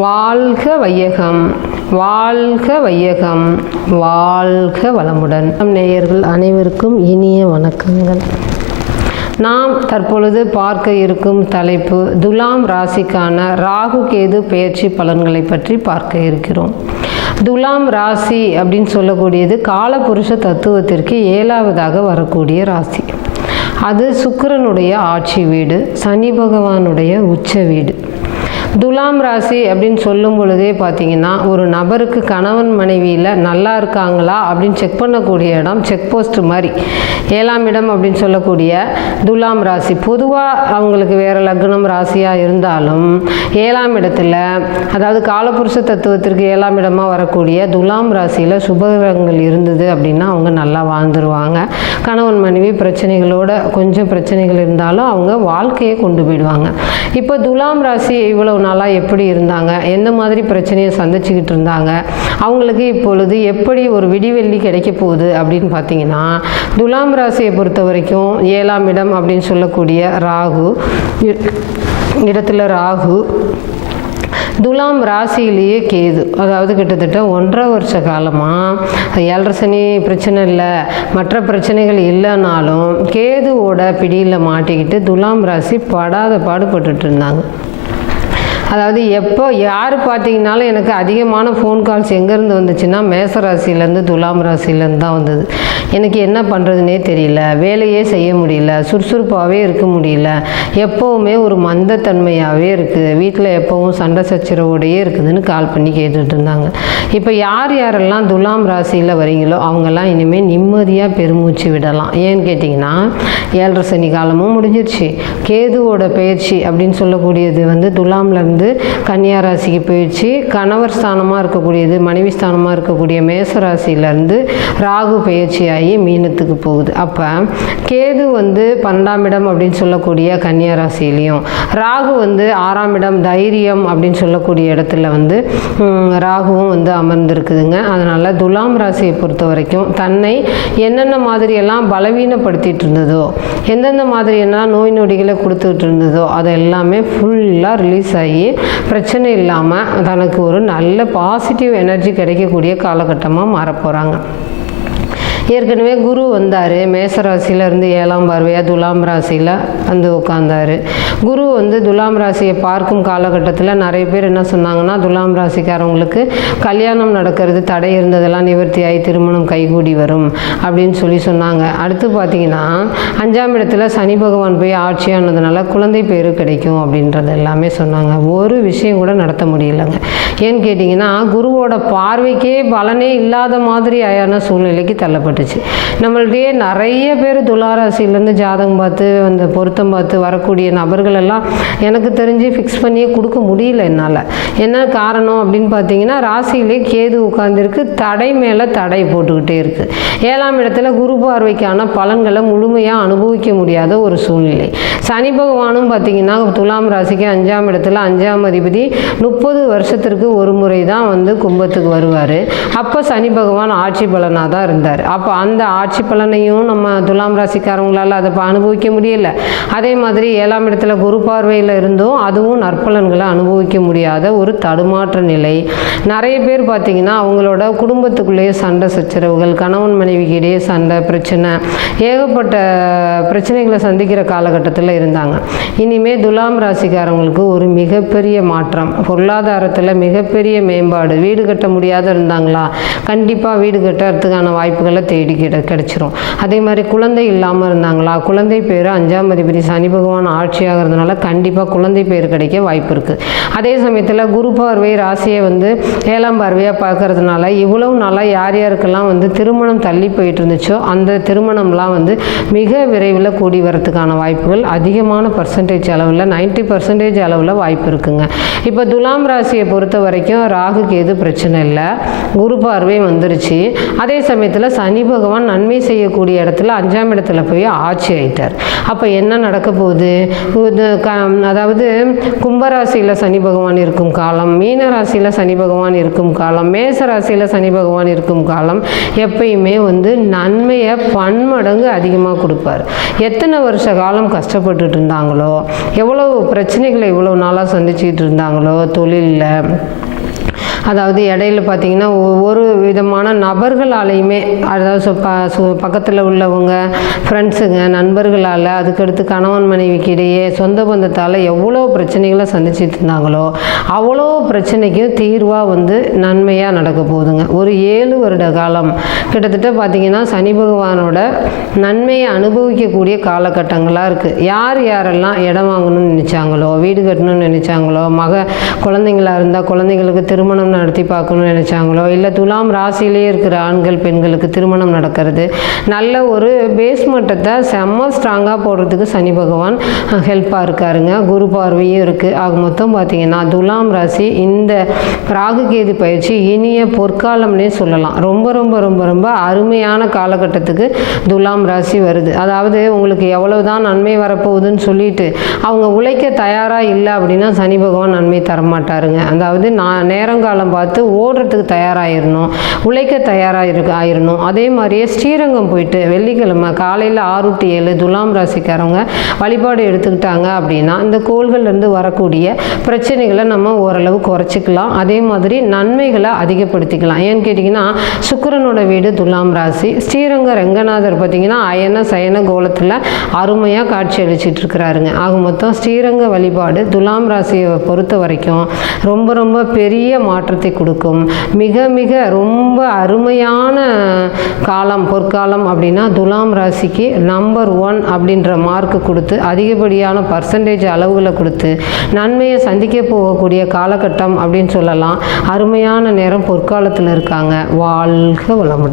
வாழ்க வையகம், வாழ்க வையகம், வாழ்க வளமுடன். நேயர்கள் அனைவருக்கும் இனிய வணக்கங்கள். நாம் தற்பொழுது பார்க்க இருக்கும் தலைப்பு துலாம் ராசிக்கான ராகு கேது பெயர்ச்சி பலன்களை பற்றி பார்க்க இருக்கிறோம். துலாம் ராசி அப்படின்னு சொல்லக்கூடியது காலபுருஷ தத்துவத்திற்கு 7வதாக வரக்கூடிய ராசி. அது சுக்கிரனுடைய ஆட்சி வீடு, சனி பகவானுடைய உச்ச வீடு. துலாம் ராசி அப்படின்னு சொல்லும் பொழுதே பார்த்தீங்கன்னா ஒரு நபருக்கு கணவன் மனைவியில் நல்லா இருக்காங்களா அப்படின்னு செக் பண்ணக்கூடிய இடம், செக் போஸ்ட் மாதிரி 7ஆம் இடம் அப்படின்னு சொல்லக்கூடிய துலாம் ராசி. பொதுவாக அவங்களுக்கு வேறு லக்னம் ராசியாக இருந்தாலும் 7ஆம் இடத்துல, அதாவது காலபுருஷ தத்துவத்திற்கு 7ஆம் இடமாக வரக்கூடிய துலாம் ராசியில் சுபகிரகங்கள் இருந்தது அப்படின்னா அவங்க நல்லா வாழ்ந்துருவாங்க. கணவன் மனைவி பிரச்சனைகளோட கொஞ்சம் பிரச்சனைகள் இருந்தாலும் அவங்க வாழ்க்கையை கொண்டு போயிடுவாங்க. இப்போ துலாம் ராசி இவ்வளோ நாளாக எப்படி இருந்தாங்க, எந்த மாதிரி பிரச்சனையை சந்திச்சுக்கிட்டு இருந்தாங்க, அவங்களுக்கு இப்பொழுது எப்படி ஒரு விடிவெள்ளி கிடைக்க போகுது அப்படின்னு பார்த்தீங்கன்னா, துலாம் ராசியை பொறுத்த வரைக்கும் 7ஆம் இடம் அப்படின்னு சொல்லக்கூடிய ராகு இடத்துல ராகு, துலாம் ராசியிலேயே கேது. அதாவது கிட்டத்தட்ட 1.5 வருஷ காலமாக 7.5 சனி பிரச்சனை இல்லை, மற்ற பிரச்சனைகள் இல்லைனாலும் கேதுவோட பிடியில் மாட்டிக்கிட்டு துலாம் ராசி படாத பாடுபட்டுட்டு இருந்தாங்க. அதாவது எப்போ யார் பார்த்தீங்கன்னாலும் எனக்கு அதிகமான ஃபோன் கால்ஸ் எங்கேருந்து வந்துச்சுன்னா மேச ராசியிலேருந்து துலாம் ராசியிலேருந்து தான் வந்தது. எனக்கு என்ன பண்ணுறதுனே தெரியல, வேலையே செய்ய முடியல, சுறுசுறுப்பாகவே இருக்க முடியல, எப்போவுமே ஒரு மந்தத்தன்மையாகவே இருக்குது, வீட்டில் எப்போவும் சண்டை சச்சரவோடையே இருக்குதுன்னு கால் பண்ணி கேட்டுட்டு இருந்தாங்க. இப்போ யார் யாரெல்லாம் துலாம் ராசியில் வரீங்களோ அவங்கெல்லாம் இனிமேல் நிம்மதியாக பெருமூச்சு விடலாம். ஏன்னு கேட்டிங்கன்னா 7.5 சனி காலமும் முடிஞ்சிருச்சு. கேதுவோட பயிற்சி அப்படின்னு சொல்லக்கூடியது வந்து துலாம்லேருந்து கன்னியா ராசிக்கு போயிடுச்சு. கணவர் ஸ்தானமாக இருக்கக்கூடியது, மனைவி ஸ்தானமாக இருக்கக்கூடிய மேச ராசியிலேருந்து ராகு பயிற்சி ஆகி மீனத்துக்கு போகுது. அப்போ கேது வந்து 12ஆம் இடம் அப்படின்னு சொல்லக்கூடிய கன்னியா ராசியிலையும், ராகு வந்து 6ஆம் இடம் தைரியம் அப்படின்னு சொல்லக்கூடிய இடத்துல வந்து ராகுவும் வந்து அமர்ந்திருக்குதுங்க. அதனால் துலாம் ராசியை பொறுத்த வரைக்கும் தன்னை என்னென்ன மாதிரியெல்லாம் பலவீனப்படுத்திட்டு இருந்ததோ, எந்தெந்த மாதிரியெல்லாம் நோய் நொடிகளை கொடுத்துட்டு இருந்ததோ அது எல்லாமே ஃபுல்லாக ரிலீஸ் ஆகி பிரச்சனை இல்லாமல் தனக்கு ஒரு நல்ல பாசிட்டிவ் எனர்ஜி கிடைக்கக்கூடிய காலகட்டமாக மாறப்போகிறாங்க. ஏற்கனவே குரு வந்தார் மேசராசியிலேருந்து 7ஆம் பார்வையாக துலாம் ராசியில் வந்து உட்காந்தார். குரு வந்து துலாம் ராசியை பார்க்கும் காலகட்டத்தில் நிறைய பேர் என்ன சொன்னாங்கன்னா, துலாம் ராசிக்காரவங்களுக்கு கல்யாணம் நடக்கிறது தடை இருந்ததெல்லாம் நிவர்த்தியாகி திருமணம் கைகூடி வரும் அப்படின்னு சொன்னாங்க. அடுத்து பார்த்தீங்கன்னா 5ஆம் இடத்துல சனி பகவான் போய் ஆட்சியானதுனால குழந்தை பேர் கிடைக்கும் அப்படின்றது எல்லாமே சொன்னாங்க. ஒரு விஷயம் கூட நடத்த முடியலைங்க. ஏன்னு கேட்டிங்கன்னா குருவோட பார்வைக்கே பலனே இல்லாத மாதிரி ஆயான சூழ்நிலைக்கு தள்ளப்பட்டு நம்மளுடைய நிறைய பேர் துளாராசிலேருந்து ஜாதகம் பார்த்து அந்த பொருத்தம் பார்த்து வரக்கூடிய நபர்கள் எல்லாம் எனக்கு தெரிஞ்சு ஃபிக்ஸ் பண்ணியே கொடுக்க முடியல என்னால். என்ன காரணம் அப்படின்னு பார்த்தீங்கன்னா ராசியிலே கேது உட்கார்ந்துருக்கு, தடை மேலே தடை போட்டுக்கிட்டே இருக்குது. 7ஆம் இடத்துல குரு பார்வைக்கான பலன்களை முழுமையாக அனுபவிக்க முடியாத ஒரு சூழ்நிலை. சனி பகவானும் பார்த்தீங்கன்னா துலாம் ராசிக்கு 5ஆம் இடத்துல 5ஆம் அதிபதி 30 வருஷத்திற்கு ஒரு முறை தான் வந்து கும்பத்துக்கு வருவார். அப்போ சனி பகவான் ஆட்சி பலனாக தான் இருந்தார். அப்போ அந்த ஆட்சி பலனையும் நம்ம துலாம் ராசிக்காரங்களால் அதை அனுபவிக்க முடியல. அதே மாதிரி 7ஆம் இடத்துல குரு பார்வையில் இருந்தும் அதுவும் நற்பலன்களை அனுபவிக்க முடியாத ஒரு தடுமாற்ற நிலை. நிறைய பேர் பார்த்திங்கன்னா அவங்களோட குடும்பத்துக்குள்ளேயே சண்டை சச்சரவுகள், கணவன் மனைவிக்கு இடையே சண்டை பிரச்சனை, ஏகப்பட்ட பிரச்சனைகளை சந்திக்கிற காலகட்டத்தில் இருந்தாங்க. இனிமேல் துலாம் ராசிக்காரங்களுக்கு ஒரு மிகப்பெரிய மாற்றம், பொருளாதாரத்தில் மிகப்பெரிய மேம்பாடு. வீடு கட்ட முடியாத இருந்தாங்களா, கண்டிப்பாக வீடு கட்டுறதுக்கான வாய்ப்புகளை தேடி கிடைச்சிரும். அதே மாதிரி குழந்தை இல்லாமல் இருந்தாங்களா, குழந்தை பேர் 5ஆம் அதிபதி சனி பகவான் ஆட்சி ஆகிறதுனால கண்டிப்பாக குழந்தை பேர் கிடைக்க வாய்ப்பு இருக்குது. அதே சமயத்தில் குரு பார்வை ராசியை வந்து 7ஆம் பார்வையாக பார்க்கறதுனால இவ்வளவு நாளாக யார் யாருக்கெல்லாம் வந்து திருமணம் தள்ளி போயிட்டு இருந்துச்சோ அந்த திருமணம்லாம் வந்து மிக விரைவில் கூடி வரத்துக்கான வாய்ப்புகள் அதிகமான பர்சன்டேஜ் அளவில் 90% அளவில் வாய்ப்பு இருக்குங்க. இப்போ துலாம் ராசியை பொறுத்த வரைக்கும் ராகு கேது பிரச்சனை இல்லை, குரு பார்வை வந்துருச்சு. அதே சமயத்தில் சனி சனி பகவான் நன்மை செய்யக்கூடிய இடத்துல 5ஆம் இடத்துல போய் ஆட்சி ஆயிட்டார். அப்போ என்ன நடக்க போகுது? அதாவது கும்பராசியில் சனி பகவான் இருக்கும் காலம், மீன ராசியில் சனி பகவான் இருக்கும் காலம், மேச ராசியில் சனி பகவான் இருக்கும் காலம் எப்பயுமே நன்மையை பன்மடங்கு அதிகமாக கொடுப்பார். எத்தனை வருஷ காலம் கஷ்டப்பட்டுட்டு இருந்தாங்களோ, எவ்வளவு பிரச்சனைகளை இவ்வளோ நாளாக சந்திச்சுக்கிட்டு இருந்தாங்களோ தொழிலில், அதாவது இடையில பார்த்திங்கன்னா ஒவ்வொரு விதமான நபர்களாலையுமே, அதாவது பக்கத்தில் உள்ளவங்க, ஃப்ரெண்ட்ஸுங்க, நண்பர்களால், அதுக்கடுத்து கணவன் மனைவிக்கு இடையே, சொந்த பந்தத்தால் எவ்வளோ பிரச்சனைகளை சந்திச்சுட்டு இருந்தாங்களோ அவ்வளோ பிரச்சனைக்கும் தீர்வாக நன்மையாக நடக்க போகுதுங்க. ஒரு 7 வருட காலம் கிட்டத்தட்ட பார்த்திங்கன்னா சனி பகவானோட நன்மையை அனுபவிக்கக்கூடிய காலகட்டங்களாக இருக்குது. யாரெல்லாம் இடம் வாங்கணும்னு நினச்சாங்களோ, வீடு கட்டணும்னு நினச்சாங்களோ, குழந்தைங்களாக இருந்தால் குழந்தைங்களுக்கு திருமணம் நடத்தி பார்க்கணும்னு நினச்சாங்களோ, இல்லை துலாம் ராசியிலே இருக்கிற ஆண்கள் பெண்களுக்கு திருமணம் நடக்கிறது, நல்ல ஒரு பேஸ்மட்டத்தை செம்ம ஸ்ட்ராங்காக போடுறதுக்கு சனி பகவான் ஹெல்ப்பாக இருக்காருங்க. குரு பார்வையும் இருக்குது. ஆக மொத்தம் பார்த்திங்கன்னா துலாம் ராசி இந்த ராகு கேது பயிற்சி இனிய பொற்காலம்னே சொல்லலாம். ரொம்ப ரொம்ப ரொம்ப ரொம்ப அருமையான காலகட்டத்துக்கு துலாம் ராசி வருது. அதாவது உங்களுக்கு எவ்வளவுதான் நன்மை வரப்போகுதுன்னு சொல்லிட்டு அவங்க உழைக்க தயாராக இல்லை அப்படின்னா சனி பகவான் நன்மை தரமாட்டாருங்க. அதாவது நேரங்காலம் பார்த்து ஓடுறதுக்கு தயாராகிடணும், உழைக்க ஆயிடணும். அதே மாதிரியே ஸ்ரீரங்கம் போயிட்டு வெள்ளிக்கிழமை காலையில் 6 to 7 துலாம் ராசிக்காரவங்க வழிபாடு எடுத்துக்கிட்டாங்க அப்படின்னா இந்த கோள்கள்லேருந்து வரக்கூடிய பிரச்சனைகளை நம்ம ஓரளவு குறைச்சிக்கலாம். அதே மாதிரி நன்மைகளை அதிகப்படுத்திக்கலாம். ஏன்னு கேட்டிங்கன்னா சுக்கிரனோட வீடு துலாம் ராசி. ஸ்ரீரங்க ரெங்கநாதர் பார்த்திங்கன்னா அயன சயன கோலத்தில் அருமையாக காட்சி அளிச்சிட்டு இருக்கிறாருங்க. ஆக மொத்தம் ஸ்ரீரங்க வழிபாடு துலாம் ராசியை பொறுத்த வரைக்கும் ரொம்ப ரொம்ப பெரிய மாற்றத்தை கொடுக்கும். மிக மிக ரொம்ப அருமையான காலம், பொற்காலம் அப்படின்னா துலாம் ராசிக்கு நம்பர் 1 அப்படின்ற மார்க்கு கொடுத்து அதிகப்படியான பர்சன்டேஜ் அளவுகளை கொடுத்து நன்மையை சந்திக்க போகக்கூடிய காலகட்டம் அப்படின்னு சொல்லலாம். அருமையான நேரம் பொற்காலத்தில் இருக்காங்க. வாழ்க வளமுடன்.